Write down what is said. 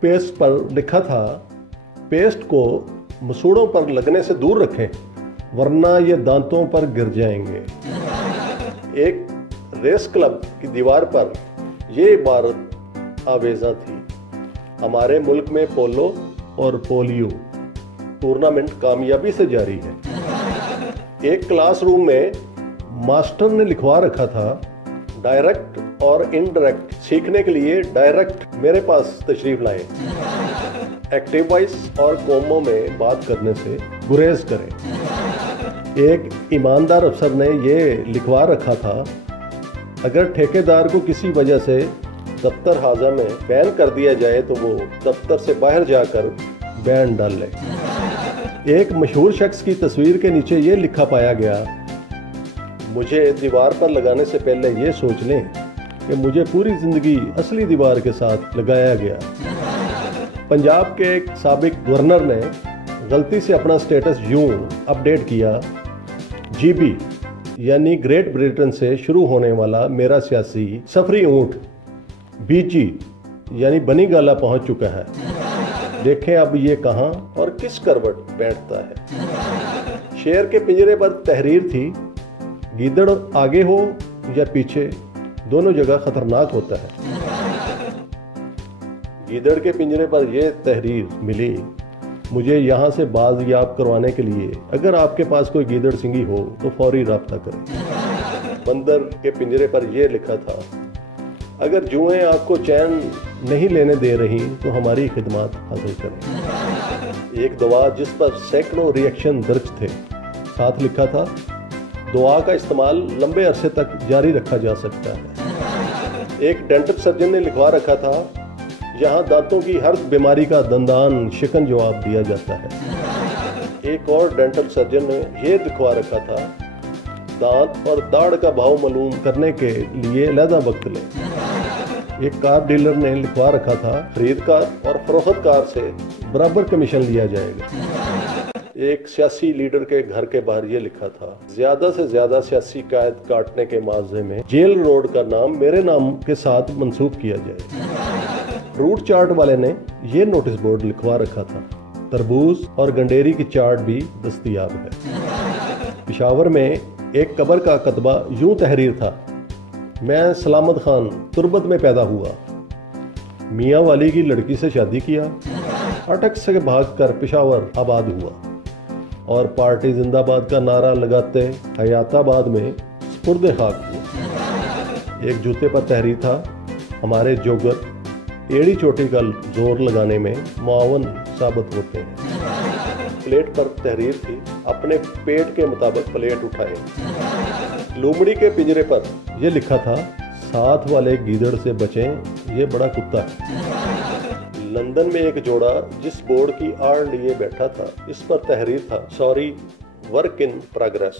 Toothpaste पर लिखा था, पेस्ट को मसूड़ों पर लगने से दूर रखें वरना ये दांतों पर गिर जाएंगे। एक रेस क्लब की दीवार पर यह इबारत आवेजा थी, हमारे मुल्क में पोलो और पोलियो टूर्नामेंट कामयाबी से जारी है। एक क्लासरूम में मास्टर ने लिखवा रखा था, डायरेक्ट और इनडायरेक्ट सीखने के लिए डायरेक्ट मेरे पास तशरीफ लाएं। एक्टिव वॉइस और कॉमो में बात करने से गुरेज करें। एक ईमानदार अफसर ने यह लिखवा रखा था, अगर ठेकेदार को किसी वजह से दफ्तर हाजा में बैन कर दिया जाए तो वो दफ्तर से बाहर जाकर बैन डाल ले। एक मशहूर शख्स की तस्वीर के नीचे ये लिखा पाया गया, मुझे दीवार पर लगाने से पहले ये सोच लें कि मुझे पूरी जिंदगी असली दीवार के साथ लगाया गया। पंजाब के एक साबिक गवर्नर ने गलती से अपना स्टेटस यूं अपडेट किया, जीबी यानी ग्रेट ब्रिटेन से शुरू होने वाला मेरा सियासी सफरी ऊंट बीजी यानी बनी गाला पहुंच चुका है। देखें अब ये कहां और किस करवट बैठता है। शेर के पिंजरे पर तहरीर थी, गीदड़ आगे हो या पीछे दोनों जगह खतरनाक होता है। गीदड़ के पिंजरे पर यह तहरीर मिली, मुझे यहाँ से बाज़याब करवाने के लिए अगर आपके पास कोई गीदड़ सिंगी हो तो फौरी राब्ता करें। बंदर के पिंजरे पर यह लिखा था, अगर जुएं आपको चैन नहीं लेने दे रही तो हमारी खिदमत हासिल करें। एक दवा जिस पर सैकड़ों रिएक्शन दर्ज थे, साथ लिखा था, दवा का इस्तेमाल लंबे अरसे तक जारी रखा जा सकता है। एक डेंटल सर्जन ने लिखवा रखा था, यहाँ दांतों की हर बीमारी का दंदान शिकन जवाब दिया जाता है। एक और डेंटल सर्जन ने यह लिखवा रखा था, दांत और दाढ़ का भाव मालूम करने के लिए अलहदा वक्त लें। एक कार डीलर ने लिखवा रखा था, खरीदकार और फरोख्तकार से बराबर कमीशन लिया जाएगा। एक सियासी लीडर के घर के बाहर ये लिखा था, ज्यादा से ज्यादा सियासी कायद काटने के मामले में जेल रोड का नाम मेरे नाम के साथ मंसूब किया जाए। फ्रूट चाट वाले ने यह नोटिस बोर्ड लिखवा रखा था, तरबूज और गंडेरी की चाट भी दस्तयाब है। पेशावर में एक कब्र का कतबा यूं तहरीर था, मैं सलामत खान तुर्बत में पैदा हुआ, मियाँ वाली की लड़की से शादी किया, अटक से भागकर पेशावर आबाद हुआ और पार्टी जिंदाबाद का नारा लगाते हयाताबाद में स्पुर्दे खाक हुआ। एक जूते पर तहरीर था, हमारे जोगर एड़ी चोटी का जोर लगाने में मुआवन साबित होते हैं। प्लेट पर तहरीर थी, अपने पेट के मुताबिक प्लेट उठाएं। लूमड़ी के पिंजरे पर यह लिखा था, साथ वाले गीदड़ से बचें, ये बड़ा कुत्ता है। लंदन में एक जोड़ा जिस बोर्ड की आड़ लिए बैठा था, इस पर तहरीर था, सॉरी वर्क इन प्रोग्रेस।